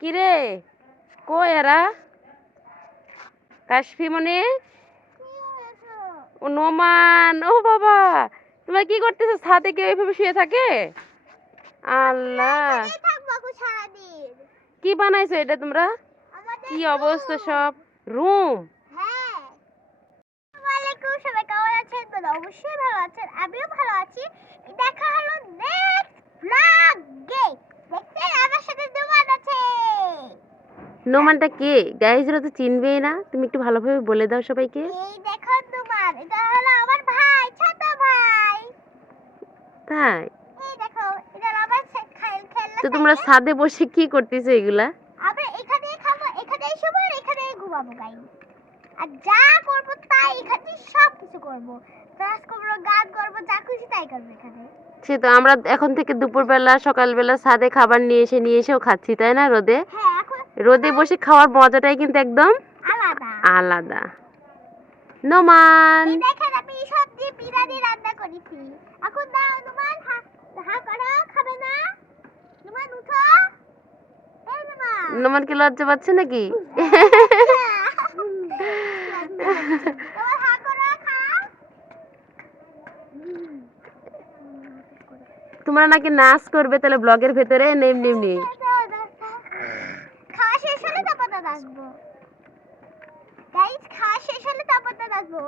কিরে কই এরা কাশফি মনে ও নোমান ও বাবা তোমরা কি করতেছো ছাদে কেউ এভাবে শুয়ে থাকে আল্লাহ কি বানাইছো এটা তোমরা কি অবস্থা সব রুম সবাই কেমন আছেন? অবশ্যই ভালো আছেন, আমিও ভালো আছি। দেখা হলো নেক্সট ব্লগে। দেখতে আমার সাথে নোমান আছে। নোমানটা কে গাইজরা তো চিনবেই না, তুমি একটু ভালোভাবে বলে দাও সবাইকে। এই দেখো নোমান, এটা হলো আমার ভাই, ছোট ভাই। তাই এই দেখো, এটা আমার খেলনা। তো তোমরা ছাদে বসে কি করতেছো এগুলা? আমরা এখানেই খাবো, এখানেই শোবো, এখানেই ঘুমাবো গাইস। আর যা করবো তাই এখানে সব কিছু করবো, ক্লাস করবো, গান করবো, যা খুশি তাই করবো এখানে। সে তো আমরা এখন থেকে দুপুরবেলা সকালবেলা ছাদে খাবার নিয়ে এসেও খাচ্ছি তাই না রোদে? হ্যাঁ, এখন রোদে বসে খাওয়ার মজাটাই কিন্তু একদম আলাদা আলাদা। নোমান এই দেখেন আমি সবজি বিরিয়ানি রান্না করেছি। এখন দাও নোমান, হা করো, খাবে না? নোমান উঠো, এই নোমান। নোমান কি লজ্জা পাচ্ছে নাকি? তোমার হা করো, খাও। তোমরা নাকি নাচ করবে তাহলে ব্লগের ভেতরে এমনি খাওয়া শেষ হলে তারপর তো আসবো গাইস, খাওয়া শেষ হলে তারপর তো আসবো।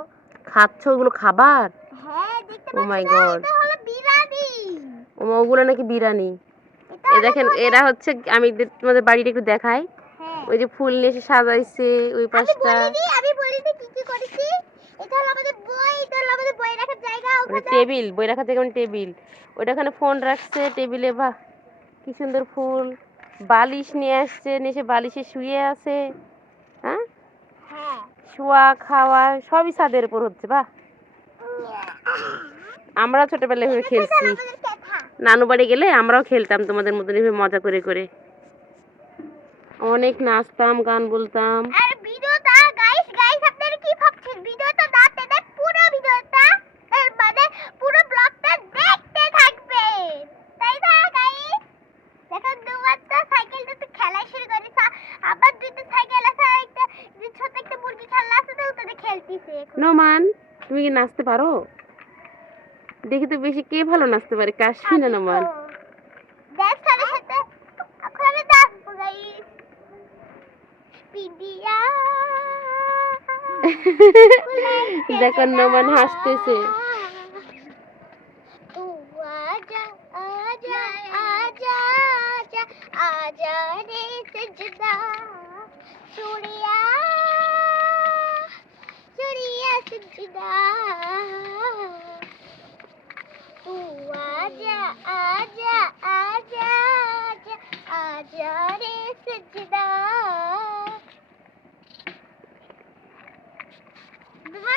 খাচ্ছ ওগুলো খাবার? হ্যাঁ, দেখতে ও মাই পাচ্ছ না, গড, এটা হলো বিরিয়ানি। ওগুলো নাকি বিরিয়ানি। এটা এই হলো দেখেন এরা হচ্ছে, আমি তোমাদের বাড়িটা একটু দেখাই। হ্যাঁ, ওই যে ফুল নিয়ে এসে সাজাইছে ওই পাশটা, আমি বলিনি কি কি করেছি। এটা হলো আমাদের বই, এটা হলো আমাদের বই রাখার জায়গা। মানে ওখানে টেবিল, বই রাখার জায়গা মানে টেবিল। ওইটাখানে ফোন রাখছে টেবিলে, বাহ কি সুন্দর ফুল। বালিশ নিয়ে আসছে, নিয়ে এসে বালিশে শুয়ে আছে। হ্যাঁ, হ্যাঁ, শোয়া খাওয়া সবই ছাদের উপর হচ্ছে, বাহ। আমরাও ছোটবেলায় এভাবে খেলছি, আমাদের কথা। নানু বাড়ি গেলে আমরাও খেলতাম তোমাদের মতন এভাবে মজা করে করে, অনেক নাচতাম গান বলতাম। আর ভিডিওটা গাইস আপনারা কি ভাবছেন? ভিডিওটা না টেনে পুরো ভিডিওটা মানে পুরো ব্লগটা দেখতে থাকবেন, তাই না গাইস? দেখো দুবারটা সাইকেলটাতে খেলা শুরু করেছে, আবার দুটো সাইকেল আছে, একটা যে ছোট একটা মুরগি খেলা আছে, তো ওটাতে খেলতেছে এখন। নোমান তুমি কি নাচতে পারো? দেখি তো বেশি কে ভালো নাচতে পারে, কাশফি না নোমান? দেখ সাথে সাথে এখন আমি নাচবো গাইস। পিডিয়া দেখো নোমান হাসতেছে। तू आजा आजा आजा आजा आजा रे सजदा चूड़िया चूड़िया सजदा तू आजा आजा आजा आजा आजा रे सजदा।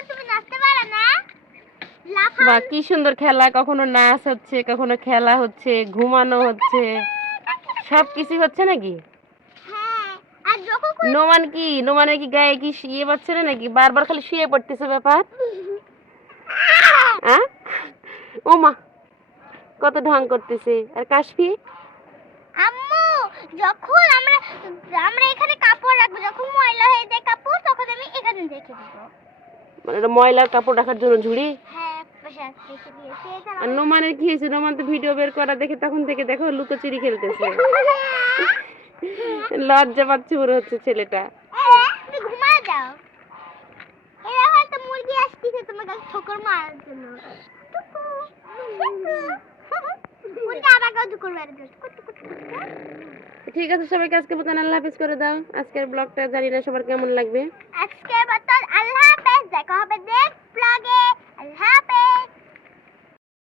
তুমি নাচতে পারো না? বাহ কি সুন্দর খেলা, কখনো নাচ হচ্ছে, কখনো খেলা হচ্ছে, ঘুমানো হচ্ছে, সব কিছু হচ্ছে নাকি? হ্যাঁ, আর যখন নোমানের কি গায়ে কি ইয়ে পাচ্ছে না নাকি, বারবার খালি শুয়ে পড়তেছে ব্যাপার? হ্যাঁ, ও মা কত ঢং করতেছে। আর কাশফি আম্মু, যখন আমরা আমরা এখানে কাপড় রাখবো, যখন ময়লা হয়ে যায় কাপড়, তখন আমি এখানে রেখে দেবো। মানে এটা ময়লার কাপড় রাখার জন্য ঝুড়ি? হ্যাঁ, পাশে রেখে দিয়েছি। আর নোমানের কি হয়েছে? নোমান তো ভিডিও বের করা দেখে তখন থেকে দেখো লুকোচুরি খেলতেছে, লজ্জা পাচ্ছে মনে হচ্ছে ছেলেটা। তুমি ঘুমায় যাও। এরা হয়তো মুরগি আসতেছে তোমাকে ঠোকর মারার জন্য। মুরগি আমাকে ঠোকর মারে দিচ্ছে। ঠিক আছে, সবাইকে আজকে মতন আল্লাহ হাফেজ করে দাও। আজকের ব্লগটা জানি না সবার কেমন লাগবে। আজকের মতন আল্লাহ হাফেজ, দেখা হবে নেক্সট ব্লগে। আল্লাহ হাফেজ।